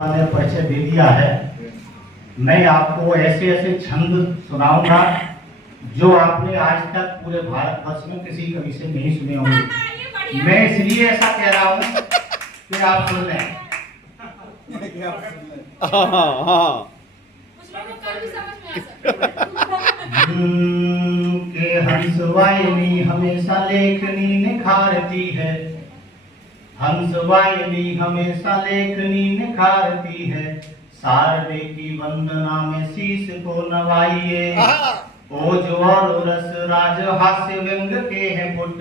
ने परिचय दे दिया है। मैं आपको ऐसे ऐसे छंद सुनाऊंगा जो आपने आज तक पूरे भारतवर्ष में किसी कवि से नहीं सुने होंगे। मैं इसलिए ऐसा कह रहा हूँ कि आप सुन लें। के हंसवाहिनी हमेशा लेखनी निखारती है, हंसवाहिनी हमेशा लेखनी निखारती है। शारदे की वंदना में शीश को नवाइए, ओज और रस राज हास्य व्यंग के हैं पुट,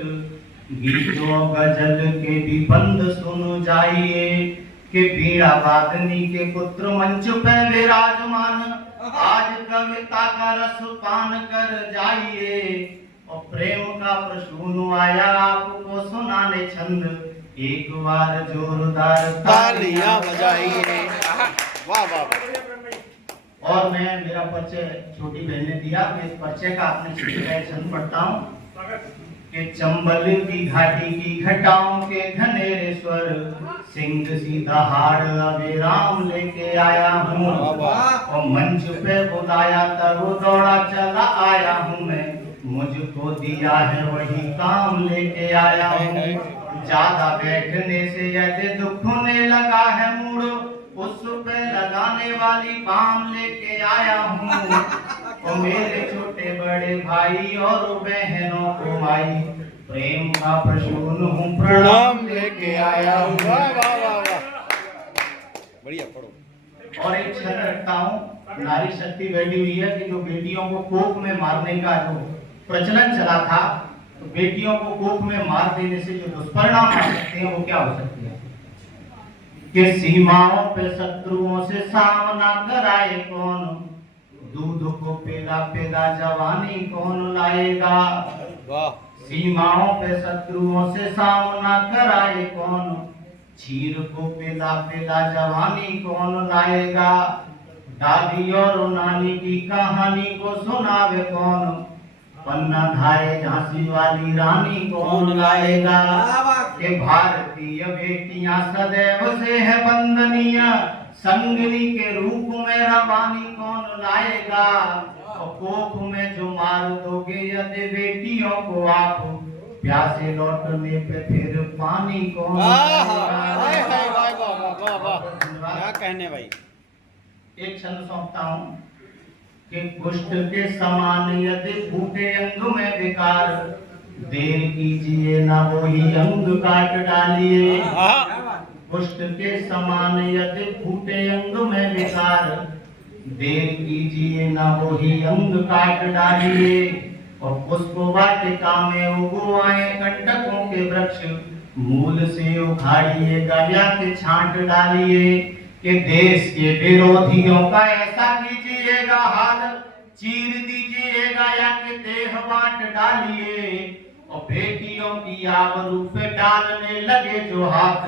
गीतों गजल के भी बंद सुन जाइए। कि बीड़ा वादनी के पुत्र मंच पे विराजमान, आज कविता का रस पान कर जाइए। और प्रेम का प्रसून आया आपको सुनाने छंद, एक बार जोरदार तालियां बजाइए। वाह वाह वाह। और मैं मेरा परिचय छोटी बहन ने दिया, मैं इस परिचय का अपने छंद पढ़ता हूँ कि चंबल की घाटी की घटाओं के घनेरे स्वर, सिंह सीधा हाड़ अबे राम लेके आया हूँ। और मंच पे बुलाया तब दौड़ा चला आया हूँ मैं, मुझको दिया है वही काम लेके आया हूँ। ज्यादा बैठने से यदि दुख होने लगा है मूड, उस पे लगाने वाली बाम लेके आया हूँ। और मेरे छोटे बड़े भाई और बहनों को माई, प्रेम का प्रसून हूँ प्रणाम लेके आया हूँ। वाह वाह वाह वाह, बढ़िया पढ़ो। और एक छंद रखता हूँ, नारी शक्ति बैठी हुई है कि जो बेटियों को कोख में मारने का जो प्रचलन चला था, तो बेटियों को कोख में मार देने से जो दुष्परिणाम आ सकते हैं वो क्या हो सकते हैं। कि सीमाओं पे शत्रुओं से सामना कराए कौन, दूध को पेला पेला जवानी कौन लाएगा। सीमाओं पे शत्रुओं से सामना कराए कौन, छीर को पेला पेला जवानी कौन लाएगा। दादी और नानी की कहानी को सुनावे कौन, पन्ना धाए झांसी वाली रानी कौन लाएगा। कि भारतीय बेटियां सदैव से है बंदनीय, संगनी के रूप में रवानी कौन लाएगा। और कोख में जो मार दोगे यदि बेटियों को आप, प्यासे लौटने पे फिर पानी कौन लाएगा। क्या कहने भाई। एक छंद सौंपता हूँ कि कुष्ठ के समान यदि फूटे अंग में विकार, देर कीजिए ना वही अंग काट डालिए। कुष्ठ के समान यदि फूटे अंग में विकार, देर कीजिए ना वही अंग काट डालिए। और पुष्प वाटिका में उगवाए कंटकों के वृक्ष, मूल से उखाड़िएगा या के छांट डालिए। कि देश के विरोधियों का ऐसा कीजिएगा हाल, चीर दीजिएगा या कि देह बांट डालिए। और बेटियों की आबरू पे डालने लगे जो हाथ,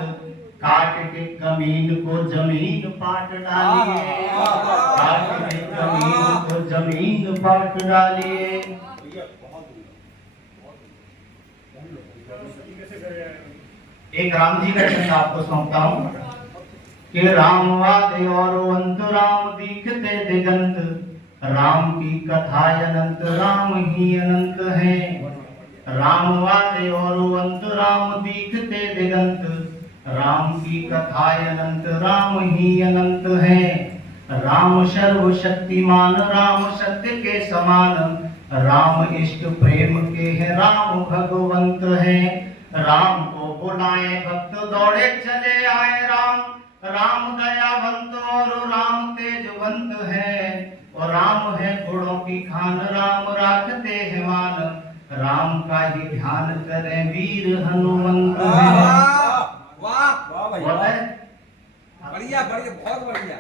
काट के जमीन को जमीन पाट डालिए। काट के जमीन को जमीन पाट डालिए। एक राम जी का छंद आपको सौंपता हूँ कि रामवादे और अंतराम दिखते दिगंत, राम की कथा अनंत राम ही अनंत है। रामवादे और अंतराम दिखते दिगंत, राम की कथा अनंत राम ही अनंत है। राम सर्वशक्तिमान राम सत्य के समान, राम इष्ट प्रेम के है राम भगवंत है। राम को बुलाए भक्त दौड़े चले आए राम, राम दयावंत और राम तेजवंत है। और राम है गुणों की खान राम राखते हैं मान, राम का ही ध्यान करें वीर हनुमंत है। वाह वाह वाह, बढ़िया बढ़िया, बहुत बढ़िया।